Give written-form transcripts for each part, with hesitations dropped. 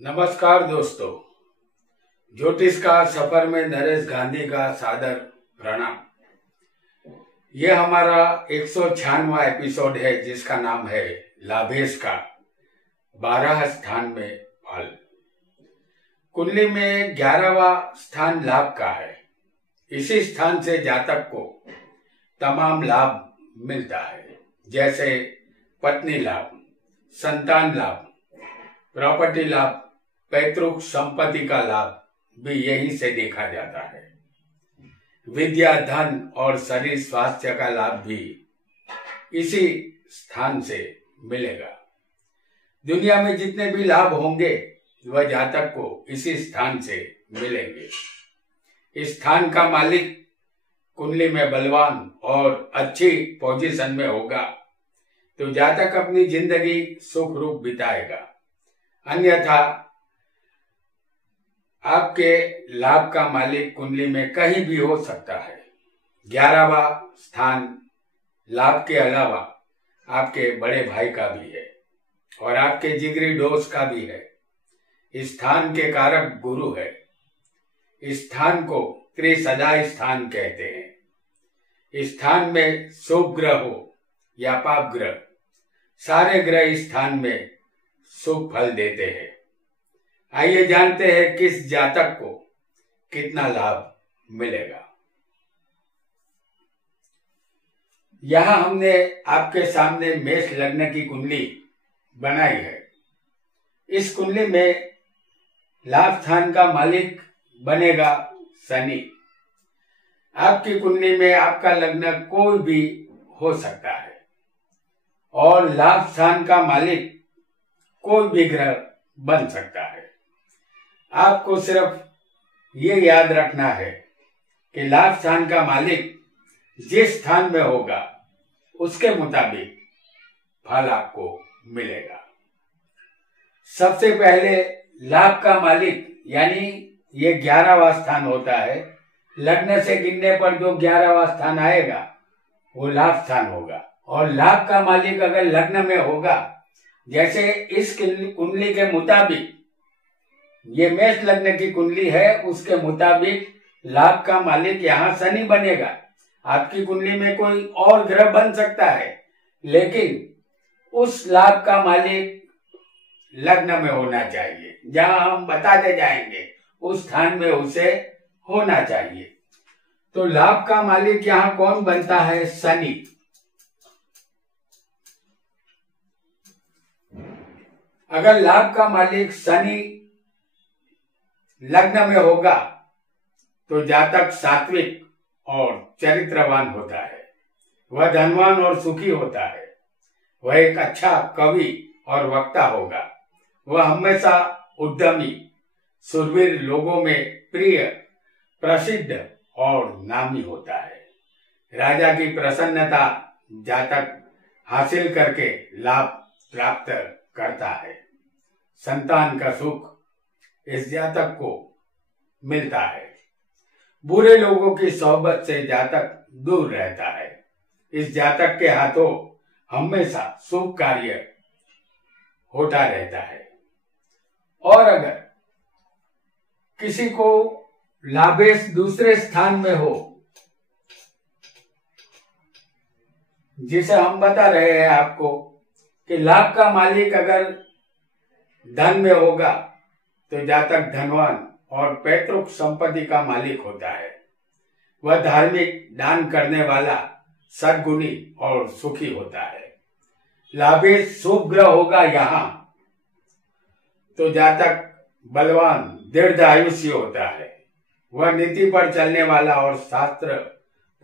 नमस्कार दोस्तों, ज्योतिष का सफर में नरेश गांधी का सादर प्रणाम। यह हमारा 196वां एपिसोड है जिसका नाम है लाभेश का 12 स्थान में फल। कुंडली में 11वां स्थान लाभ का है। इसी स्थान से जातक को तमाम लाभ मिलता है, जैसे पत्नी लाभ, संतान लाभ, प्रॉपर्टी लाभ, पैतृक संपत्ति का लाभ भी यहीं से देखा जाता है। विद्या, धन और शरीर स्वास्थ्य का लाभ भी इसी स्थान से मिलेगा। दुनिया में जितने भी लाभ होंगे वह जातक को इसी स्थान से मिलेंगे। इस स्थान का मालिक कुंडली में बलवान और अच्छी पोजीशन में होगा तो जातक अपनी जिंदगी सुख रूप बिताएगा। अन्यथा आपके लाभ का मालिक कुंडली में कहीं भी हो सकता है। 11वां स्थान लाभ के अलावा आपके बड़े भाई का भी है और आपके जिगरी दोस्त का भी है। इस स्थान के कारक गुरु है। इस स्थान को त्रिसदा स्थान कहते हैं। इस स्थान में शुभ ग्रह हो या पाप ग्रह, सारे ग्रह इस स्थान में शुभ फल देते हैं। आइए जानते हैं किस जातक को कितना लाभ मिलेगा। यहां हमने आपके सामने मेष लग्न की कुंडली बनाई है। इस कुंडली में लाभ स्थान का मालिक बनेगा शनि। आपकी कुंडली में आपका लग्न कोई भी हो सकता है और लाभ स्थान का मालिक कोई भी ग्रह बन सकता है। आपको सिर्फ ये याद रखना है कि लाभ स्थान का मालिक जिस स्थान में होगा उसके मुताबिक फल आपको मिलेगा। सबसे पहले लाभ का मालिक यानी ये 11वां स्थान होता है। लग्न से गिनने पर जो 11वां स्थान आएगा वो लाभ स्थान होगा। और लाभ का मालिक अगर लग्न में होगा, जैसे इस कुंडली के मुताबिक ये मेष लग्न की कुंडली है, उसके मुताबिक लाभ का मालिक यहाँ शनि बनेगा। आपकी कुंडली में कोई और ग्रह बन सकता है, लेकिन उस लाभ का मालिक लग्न में होना चाहिए। जहां हम बताते जाएंगे उस स्थान में उसे होना चाहिए। तो लाभ का मालिक यहाँ कौन बनता है? शनि। अगर लाभ का मालिक शनि लग्न में होगा तो जातक सात्विक और चरित्रवान होता है। वह धनवान और सुखी होता है। वह एक अच्छा कवि और वक्ता होगा। वह हमेशा उद्यमी, शूरवीर, लोगों में प्रिय, प्रसिद्ध और नामी होता है। राजा की प्रसन्नता जातक हासिल करके लाभ प्राप्त करता है। संतान का सुख इस जातक को मिलता है। बुरे लोगों की सोहबत से जातक दूर रहता है। इस जातक के हाथों हमेशा शुभ कार्य होता रहता है। और अगर किसी को लाभेश दूसरे स्थान में हो, जिसे हम बता रहे हैं आपको कि लाभ का मालिक अगर धन में होगा तो जातक धनवान और पैतृक संपत्ति का मालिक होता है। वह धार्मिक, दान करने वाला, सद्गुणी और सुखी होता है। लाभेश शुभ ग्रह होगा यहाँ तो जातक बलवान, दीर्घायुष्य होता है। वह नीति पर चलने वाला और शास्त्र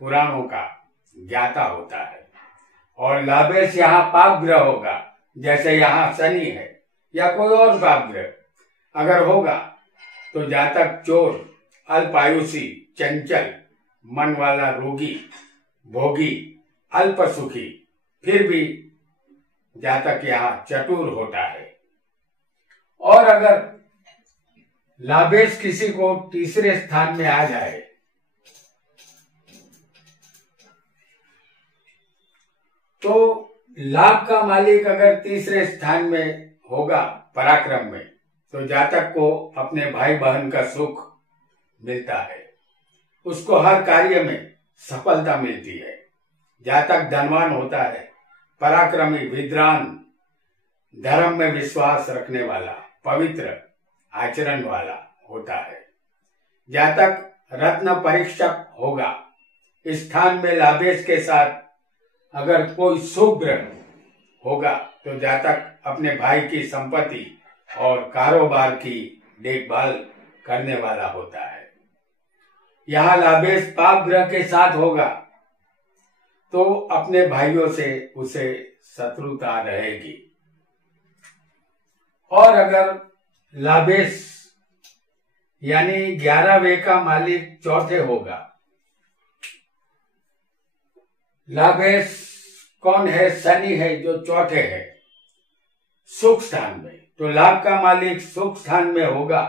पुराणों का ज्ञाता होता है। और लाभेश यहाँ पाप ग्रह होगा, जैसे यहाँ शनि है या कोई और पाप ग्रह अगर होगा तो जातक चोर, अल्पायुषी, चंचल, मन वाला, रोगी, भोगी, अल्प सुखी, फिर भी जातक यहाँ चतुर होता है। और अगर लाभेश किसी को तीसरे स्थान में आ जाए तो लाभ का मालिक अगर तीसरे स्थान में होगा पराक्रम में तो जातक को अपने भाई बहन का सुख मिलता है, उसको हर कार्य में सफलता मिलती है। जातक धनवान होता है, पराक्रमी, विद्वान, धर्म में विश्वास रखने वाला, पवित्र आचरण वाला होता है। जातक रत्न परीक्षक होगा। इस स्थान में लाभेश के साथ अगर कोई शुभ ग्रह होगा तो जातक अपने भाई की संपत्ति और कारोबार की देखभाल करने वाला होता है। यहाँ लाभेश पाप ग्रह के साथ होगा तो अपने भाइयों से उसे शत्रुता रहेगी। और अगर लाभेश यानी 11वें का मालिक चौथे होगा। लाभेश कौन है? शनि है जो चौथे है सुख स्थान में। तो लाभ का मालिक सुख स्थान में होगा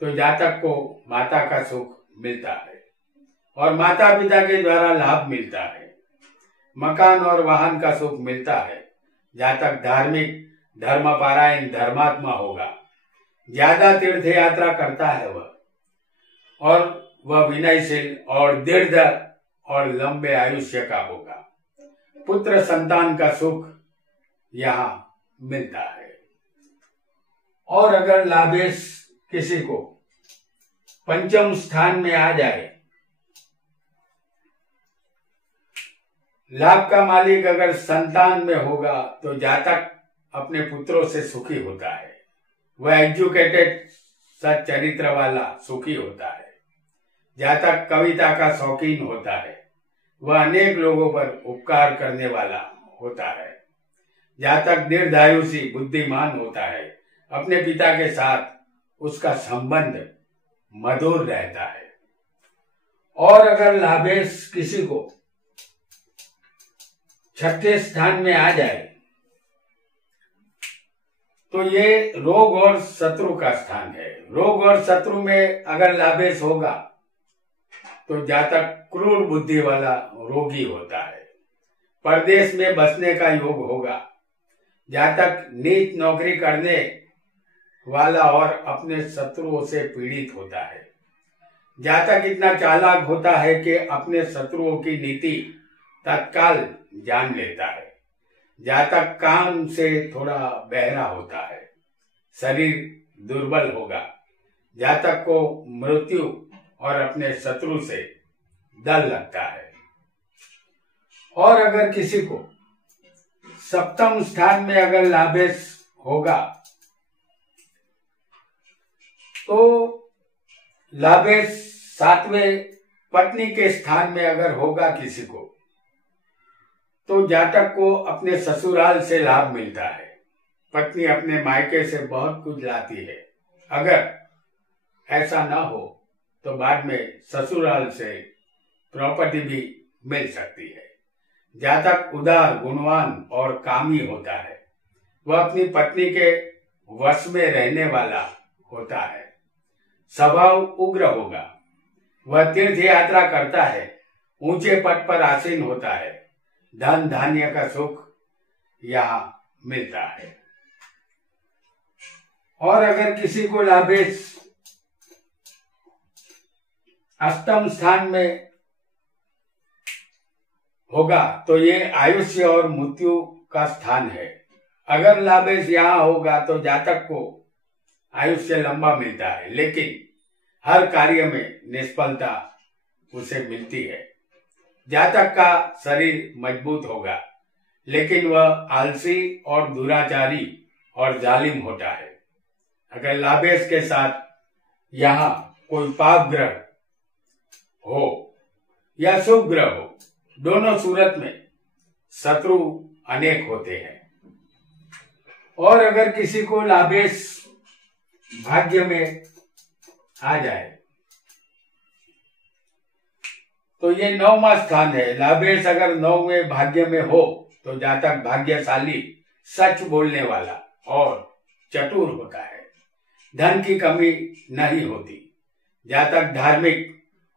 तो जातक को माता का सुख मिलता है और माता पिता के द्वारा लाभ मिलता है। मकान और वाहन का सुख मिलता है। जातक धार्मिक, धर्मपरायण, धर्मात्मा होगा। ज्यादा तीर्थ यात्रा करता है वह विनयशील और दीर्घ और लंबे आयुष्य का होगा। पुत्र संतान का सुख यहाँ मिलता है। और अगर लाभेश किसी को पंचम स्थान में आ जाए, लाभ का मालिक अगर संतान में होगा तो जातक अपने पुत्रों से सुखी होता है। वह एजुकेटेड, सच्चरित्र वाला, सुखी होता है। जातक कविता का शौकीन होता है। वह अनेक लोगों पर उपकार करने वाला होता है। जातक दीर्घायुषी, बुद्धिमान होता है। अपने पिता के साथ उसका संबंध मधुर रहता है। और अगर लाभेश किसी को छठे स्थान में आ जाए तो ये रोग और शत्रु का स्थान है। रोग और शत्रु में अगर लाभेश होगा तो जातक क्रूर बुद्धि वाला रोगी होता है। परदेश में बसने का योग होगा। जातक नीच नौकरी करने वाला और अपने शत्रुओं से पीड़ित होता है। जातक इतना चालाक होता है कि अपने शत्रुओं की नीति तत्काल जान लेता है। जातक काम से थोड़ा बहरा होता है। शरीर दुर्बल होगा। जातक को मृत्यु और अपने शत्रु से डर लगता है। और अगर किसी को सप्तम स्थान में अगर लाभेश होगा तो लाभेश सातवें पत्नी के स्थान में अगर होगा किसी को तो जातक को अपने ससुराल से लाभ मिलता है। पत्नी अपने मायके से बहुत कुछ लाती है। अगर ऐसा ना हो तो बाद में ससुराल से प्रॉपर्टी भी मिल सकती है। जातक उदार, गुणवान और कामी होता है। वह अपनी पत्नी के वश में रहने वाला होता है। स्वभाव उग्र होगा। वह तीर्थ यात्रा करता है। ऊंचे पद पर आसीन होता है। धन धान्य का सुख यहाँ मिलता है। और अगर किसी को लाभेश अष्टम स्थान में होगा तो ये आयुष्य और मृत्यु का स्थान है। अगर लाभेश यहाँ होगा तो जातक को आयुष्य लंबा मिलता है, लेकिन हर कार्य में निष्फलता उसे मिलती है। जातक का शरीर मजबूत होगा, लेकिन वह आलसी और दुराचारी और जालिम होता है। अगर लाभेश के साथ यहाँ कोई पाप ग्रह हो या शुभ ग्रह हो, दोनों सूरत में शत्रु अनेक होते हैं। और अगर किसी को लाभेश भाग्य में आ जाए तो ये 9वां स्थान है। लाभेश अगर 9वें भाग्य में हो तो जातक भाग्यशाली, सच बोलने वाला और चतुर होता है। धन की कमी नहीं होती। जातक धार्मिक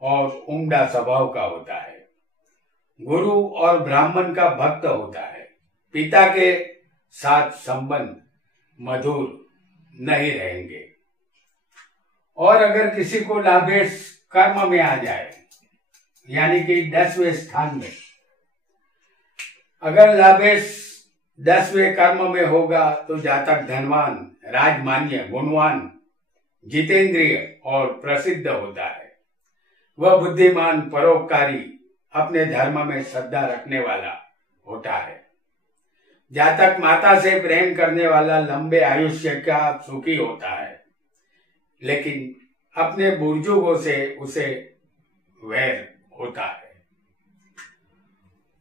और उम्दा स्वभाव का होता है। गुरु और ब्राह्मण का भक्त होता है। पिता के साथ संबंध मधुर, नहीं रहेंगे। और अगर किसी को लाभेश कर्म में आ जाए, यानी कि 10वें स्थान में, अगर लाभेश 10वें कर्म में होगा तो जातक धनवान, राजमान्य, गुणवान, जितेंद्रिय और प्रसिद्ध होता है। वह बुद्धिमान, परोपकारी, अपने धर्म में श्रद्धा रखने वाला होता है। जातक माता से प्रेम करने वाला लंबे आयुष्य का सुखी होता है, लेकिन अपने बुजुर्गों से उसे वैर होता है।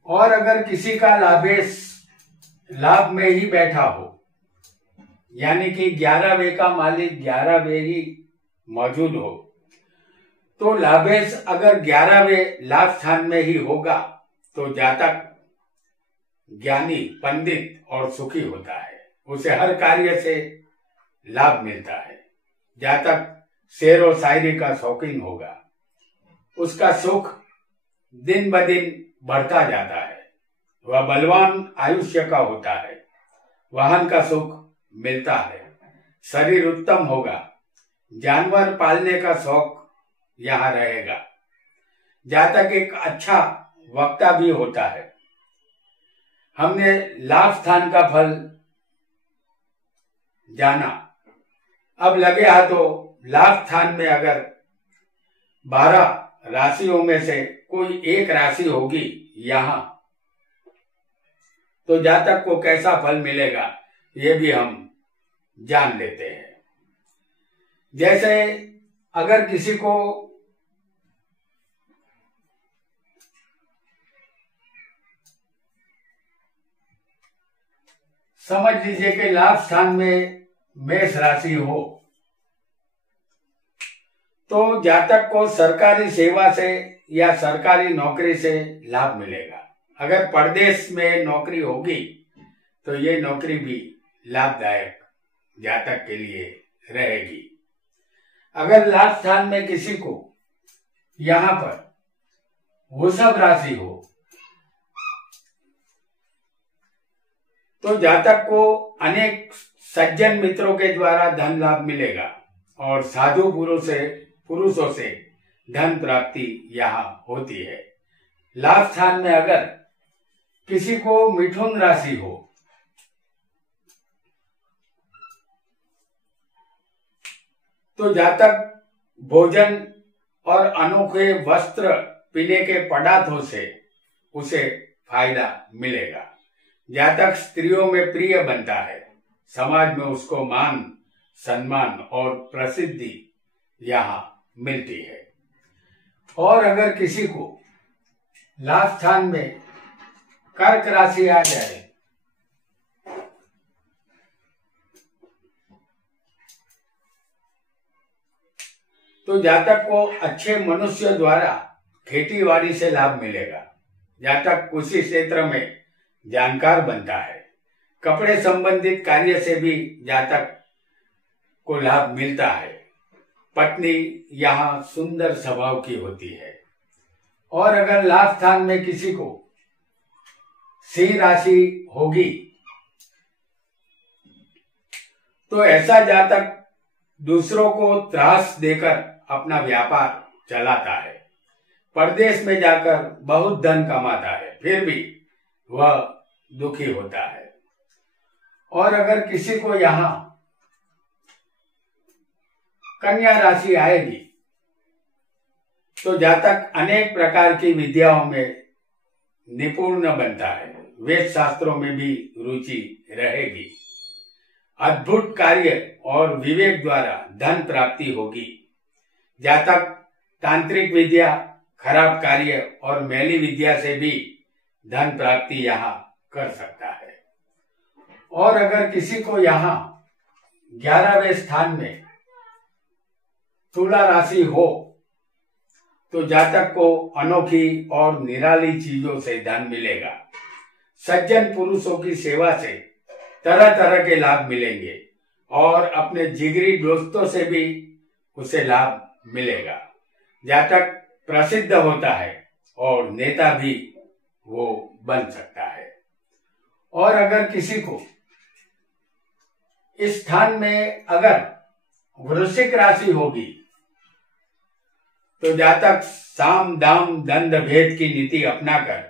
और अगर किसी का लाभेश लाभ में ही बैठा हो, यानी कि 11वें का मालिक 11वें ही मौजूद हो, तो लाभेश अगर 11वें लाभ स्थान में ही होगा तो जातक ज्ञानी, पंडित और सुखी होता है। उसे हर कार्य से लाभ मिलता है। जातक शेर और शायरी का शौकीन होगा। उसका सुख दिन ब दिन बढ़ता जाता है। वह बलवान आयुष्य का होता है। वाहन का सुख मिलता है। शरीर उत्तम होगा। जानवर पालने का शौक यहाँ रहेगा। जातक एक अच्छा वक्ता भी होता है। हमने लाभ स्थान का फल जाना। अब लगे हाथों लाभ स्थान में अगर 12 राशियों में से कोई एक राशि होगी यहाँ, तो जातक को कैसा फल मिलेगा ये भी हम जान लेते हैं। जैसे अगर किसी को समझ लीजिए कि लाभ स्थान में मेष राशि हो, तो जातक को सरकारी सेवा से या सरकारी नौकरी से लाभ मिलेगा। अगर परदेश में नौकरी होगी तो ये नौकरी भी लाभदायक जातक के लिए रहेगी। अगर लाभ स्थान में किसी को यहाँ पर वृषभ राशि हो, तो जातक को अनेक सज्जन मित्रों के द्वारा धन लाभ मिलेगा और साधु पुरुषों से धन प्राप्ति यहाँ होती है। लाभ स्थान में अगर किसी को मिथुन राशि हो, तो जातक भोजन और अनोखे वस्त्र पीने के पदार्थों से उसे फायदा मिलेगा। जातक स्त्रियों में प्रिय बनता है। समाज में उसको मान, सम्मान और प्रसिद्धि यहाँ मिलती है। और अगर किसी को लाभ स्थान में कर्क राशि आ जाए, तो जातक को अच्छे मनुष्य द्वारा खेतीबाड़ी से लाभ मिलेगा। जातक कृषि क्षेत्र में जानकार बनता है। कपड़े संबंधित कार्य से भी जातक को लाभ मिलता है। पत्नी यहाँ सुंदर स्वभाव की होती है। और अगर लाभ स्थान में किसी को सिंह राशि होगी, तो ऐसा जातक दूसरों को त्रास देकर अपना व्यापार चलाता है। परदेश में जाकर बहुत धन कमाता है, फिर भी वह दुखी होता है। और अगर किसी को यहाँ कन्या राशि आएगी, तो जातक अनेक प्रकार की विद्याओं में निपुण बनता है। वेद शास्त्रों में भी रुचि रहेगी। अद्भुत कार्य और विवेक द्वारा धन प्राप्ति होगी। जातक तांत्रिक विद्या, खराब कार्य और मैली विद्या से भी धन प्राप्ति यहाँ कर सकता है। और अगर किसी को यहाँ 11वें स्थान में तुला राशि हो, तो जातक को अनोखी और निराली चीजों से धन मिलेगा। सज्जन पुरुषों की सेवा से तरह तरह के लाभ मिलेंगे और अपने जिगरी दोस्तों से भी उसे लाभ मिलेगा। जातक प्रसिद्ध होता है और नेता भी वो बन सकता है। और अगर किसी को इस स्थान में अगर वृश्चिक राशि होगी तो जातक साम दाम दंड भेद की नीति अपनाकर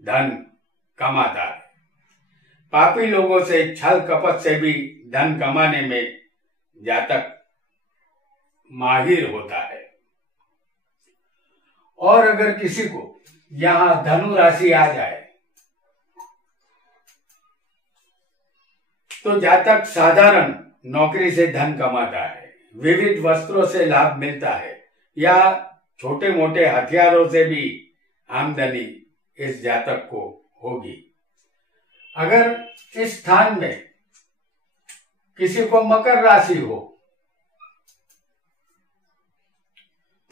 धन कमाता है। पापी लोगों से छल कपट से भी धन कमाने में जातक माहिर होता है। और अगर किसी को यहां धनु राशि आ जाए तो जातक साधारण नौकरी से धन कमाता है, विविध वस्त्रों से लाभ मिलता है या छोटे मोटे हथियारों से भी आमदनी इस जातक को होगी। अगर इस स्थान में किसी को मकर राशि हो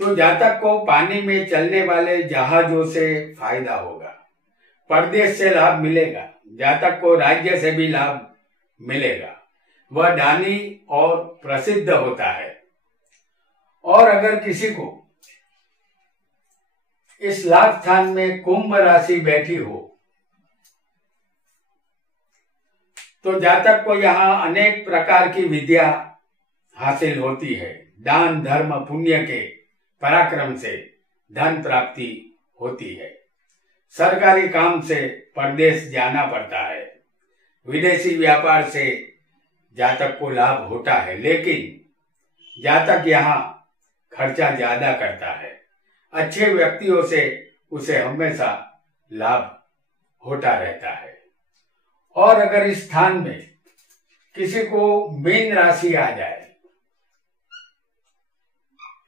तो जातक को पानी में चलने वाले जहाजों से फायदा होगा, परदेश से लाभ मिलेगा, जातक को राज्य से भी लाभ मिलेगा, वह दानी और प्रसिद्ध होता है। और अगर किसी को इस लाभ स्थान में कुंभ राशि बैठी हो तो जातक को यहाँ अनेक प्रकार की विद्या हासिल होती है। दान धर्म पुण्य के पराक्रम से धन प्राप्ति होती है। सरकारी काम से परदेश जाना पड़ता है, विदेशी व्यापार से जातक को लाभ होता है, लेकिन जातक यहाँ खर्चा ज्यादा करता है। अच्छे व्यक्तियों से उसे हमेशा लाभ होता रहता है। और अगर इस स्थान में किसी को मीन राशि आ जाए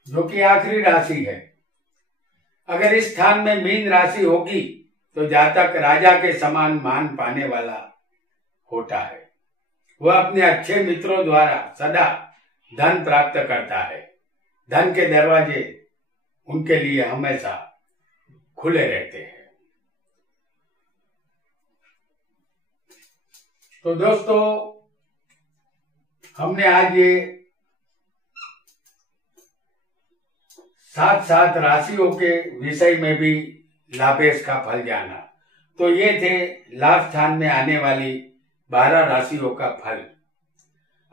जो कि आखिरी राशि है, अगर इस स्थान में मीन राशि होगी तो जातक राजा के समान मान पाने वाला होता है। वह अपने अच्छे मित्रों द्वारा सदा धन प्राप्त करता है। धन के दरवाजे उनके लिए हमेशा खुले रहते हैं। तो दोस्तों, हमने आज ये 7 राशियों के विषय में भी लाभेश का फल जाना। तो ये थे लाभ स्थान में आने वाली 12 राशियों का फल।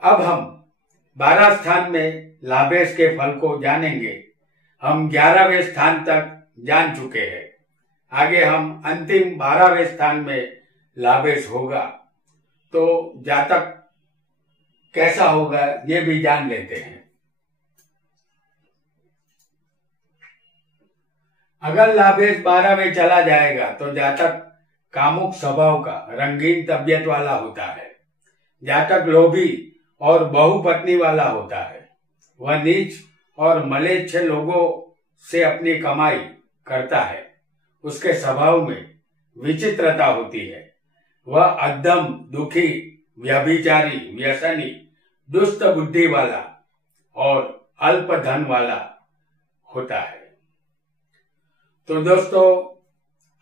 अब हम 12 स्थान में लाभेश के फल को जानेंगे। हम 11वें स्थान तक जान चुके हैं, आगे हम अंतिम 12वें स्थान में लाभेश होगा तो जातक कैसा होगा ये भी जान लेते हैं। अगर लाभेश 12वें चला जाएगा तो जातक कामुक स्वभाव का, रंगीन तबीयत वाला होता है। जातक लोभी और बहुपत्नी वाला होता है। वह नीच और मलेच्छ लोगों से अपनी कमाई करता है। उसके स्वभाव में विचित्रता होती है। वह अधम, दुखी, व्यभिचारी, व्यसनी, दुष्ट बुद्धि वाला और अल्प धन वाला होता है। तो दोस्तों,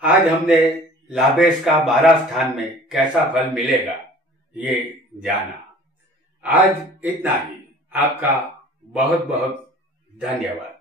आज हमने लाभेश का 12 स्थान में कैसा फल मिलेगा ये जाना। आज इतना ही। आपका बहुत बहुत धन्यवाद।